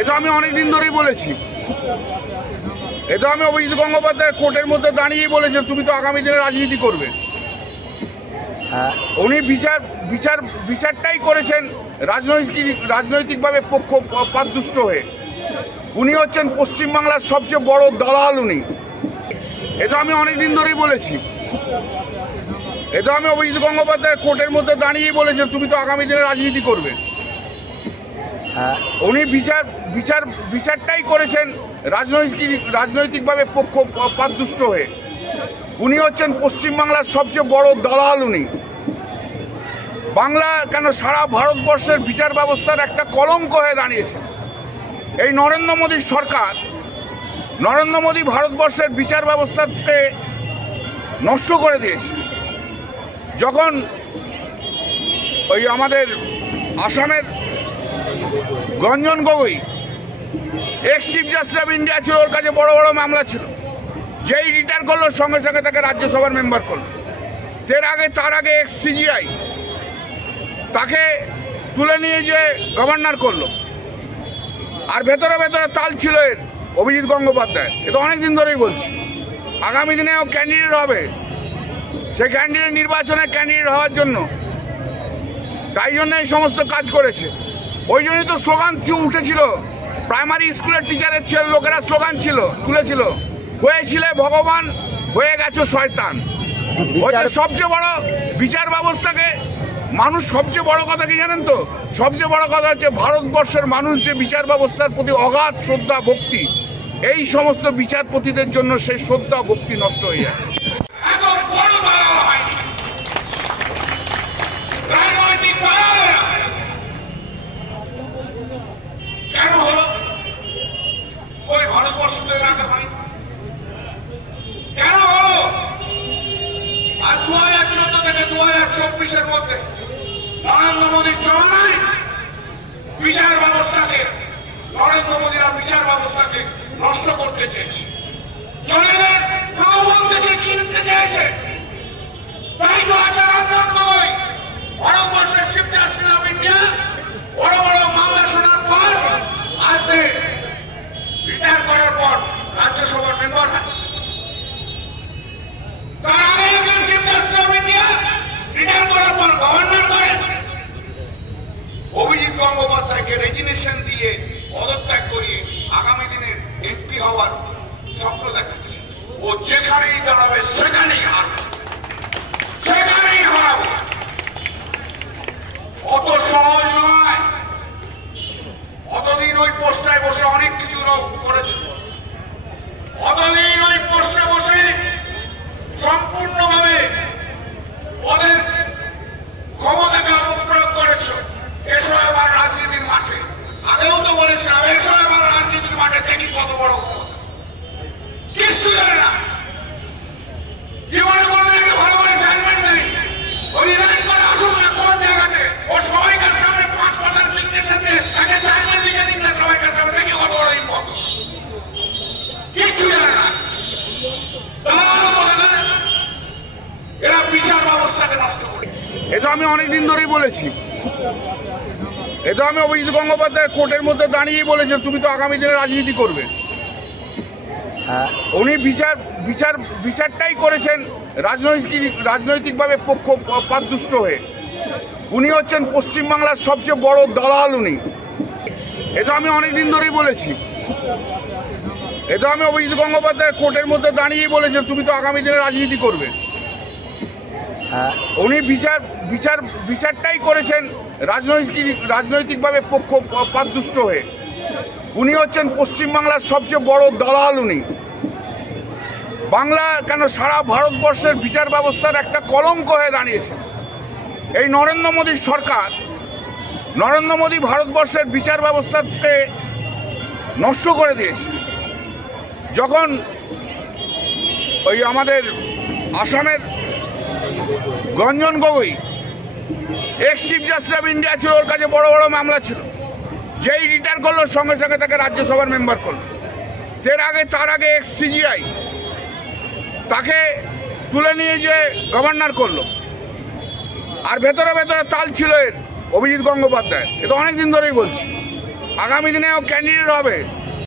এটা আমি অনেক দিন ধরেই বলেছি। এটা আমি অভিজিৎ গঙ্গোপাধ্যায় কোর্টের মধ্যে দাঁড়িয়েই বলেছি, তুমি তো আগামী দিনে রাজনীতি করবে। উনি বিচারটাই করেছেন রাজনৈতিকভাবে পক্ষপাতদুষ্ট হয়ে। উনি হচ্ছেন পশ্চিমবাংলার সবচেয়ে বড় দালাল উনি। এটা আমি অনেক দিন ধরেই বলেছি। এটা আমি অভিজিৎ গঙ্গোপাধ্যায় কোর্টের মধ্যে দাঁড়িয়েই বলেছি, তুমি তো আগামী দিনে রাজনীতি করবে। উনি বিচারটাই করেছেন রাজনৈতিকভাবে পক্ষপাতদুষ্ট হয়ে। উনি হচ্ছেন পশ্চিমবাংলার সবচেয়ে বড় দালাল উনি। বাংলা কেন সারা ভারতবর্ষের বিচার ব্যবস্থার একটা কলঙ্ক হয়ে দাঁড়িয়েছে। এই নরেন্দ্র মোদীর সরকার, নরেন্দ্র মোদী ভারতবর্ষের বিচার ব্যবস্থাকে নষ্ট করে দিয়েছে। যখন ওই আমাদের আসামের Ranjan Gogoi x chief justice of India ছিল, ওর কাছে বড় বড় মামলা ছিল, যেই রিটায়ার করলো সঙ্গে সঙ্গে তাকে রাজ্যসভার মেম্বার করলো। তার আগে এক্স সিজিআই তাকে তুলে নিয়ে যে গভর্নর করলো। আর ভেতরে ভেতরে তাল ছিল এর অভিজিৎ গঙ্গোপাধ্যায়। এটা অনেকদিন ধরেই বলছি, আগামী দিনে ও ক্যান্ডিডেট হবে। সেই ক্যান্ডিডেট নির্বাচনে ক্যান্ডিডেট হওয়ার জন্য, তাই জন্য এই সমস্ত কাজ করেছে। ওই জন্যই তো স্লোগান উঠেছিল, প্রাইমারি স্কুলের টিচারের ছেলে লোকেরা স্লোগান তুলেছিল, হয়েছিলে ভগবান হয়ে গেছো শয়তান। সবচেয়ে বড় বিচার ব্যবস্থাকে মানুষ, সবচেয়ে বড় কথা কি জানেন তো, সবচেয়ে বড় কথা হচ্ছে ভারতবর্ষের মানুষ যে বিচার ব্যবস্থার প্রতি অগাধ শ্রদ্ধা ভক্তি, এই সমস্ত বিচারপতিদের জন্য সেই শ্রদ্ধা ভক্তি নষ্ট হয়ে যাচ্ছে। কেন হলো ওই ভারতবর্ষকে রাখা হয়? কেন হলো? আর 2014 থেকে 2024-এর মধ্যে নরেন্দ্র মোদীর চলনায় বিচার ব্যবস্থাকে, নরেন্দ্র মোদীরা বিচার ব্যবস্থাকে নষ্ট করতে চেয়েছে। জনগণ প্রলোভন থেকে কিনতে চেয়েছে। তাই তো রঞ্জন গগৈ ভারতবর্ষের চিফ জাস্টিস অফ ইন্ডিয়া বড় বড় মামলা শোনার পর আসে রিটায়ার করার পর রাজ্যসভার মেম্বার হয়। তার আগে একজন chief justice of India retire করার পর গভর্নর করেন। অভিজিৎ গঙ্গোপাধ্যায়কে রেজিগনেশন দিয়ে পদত্যাগ করিয়ে আগামী দিনের এমপি হওয়ার স্বপ্ন দেখাচ্ছে। ও যেখানেই দাঁড়াবে সেখানেই হারবে, সেখানেই হারাবে। অত সহজ নয়। অতদিন ওই পোস্টায় বসে অনেক কিছু করেছে। অতদিন ওই পোস্টে বসে সম্পূর্ণভাবে ওদের ক্ষমতাকে অপপ্রয়োগ করেছে। এসো এবার রাজনীতির মাঠে। আগেও তো বলেছিলাম, এসো এবার রাজনীতির মাঠে, দেখি কত বড় ক্ষমতা। কিচ্ছু জানে না, জীবনে কোনো একটা ভালো করে জাজমেন্ট নেই। ও রিজাইন করে আসুক না কোন জায়গাতে, ও সবাইকার সামনে 5 পাতার নির্দেশন দিয়ে একটা জাজমেন্ট লিখে দিন না সবাইকার সামনে, দেখি কত বড় ইম্পর্ট। কিচ্ছু জানে না, এরা বিচার ব্যবস্থাকে নষ্ট করে। এটা আমি অনেকদিন ধরেই বলেছি। এটা আমি অভিজিৎ গঙ্গোপাধ্যায় কোর্টের মধ্যে দাঁড়িয়েই বলেছি, তুমি তো আগামী দিনে রাজনীতি করবে। উনি বিচারটাই করেছেন রাজনৈতিকভাবে পক্ষপাতদুষ্ট হয়ে। উনি হচ্ছেন পশ্চিমবাংলার সবচেয়ে বড় দালাল উনি। এটা আমি অনেকদিন ধরেই বলেছি। এটা আমি অভিজিৎ গঙ্গোপাধ্যায় কোর্টের মধ্যে দাঁড়িয়েই বলেছি, তুমি তো আগামী দিনে রাজনীতি করবে। উনি বিচারটাই করেছেন রাজনৈতিকভাবে পক্ষপাতদুষ্ট হয়ে। উনি হচ্ছেন পশ্চিমবাংলার সবচেয়ে বড় দালাল উনি। বাংলা কেন সারা ভারতবর্ষের বিচার ব্যবস্থার একটা কলঙ্ক হয়ে দাঁড়িয়েছে। এই নরেন্দ্র মোদীর সরকার, নরেন্দ্র মোদী ভারতবর্ষের বিচার ব্যবস্থাকে নষ্ট করে দিয়েছে। যখন ওই আমাদের আসামের Ranjan Gogoi x chief justice of India ছিল, ওর কাছে বড় বড় মামলা ছিল, যেই রিটায়ার করলো সঙ্গে সঙ্গে তাকে রাজ্যসভার মেম্বার করলো। তার আগে এক্স সিজিআই তাকে তুলে নিয়ে যে গভর্নর করলো। আর ভেতরে ভেতরে তাল ছিল এর অভিজিৎ গঙ্গোপাধ্যায়। এটা অনেকদিন ধরেই বলছি, আগামী দিনেও ক্যান্ডিডেট হবে।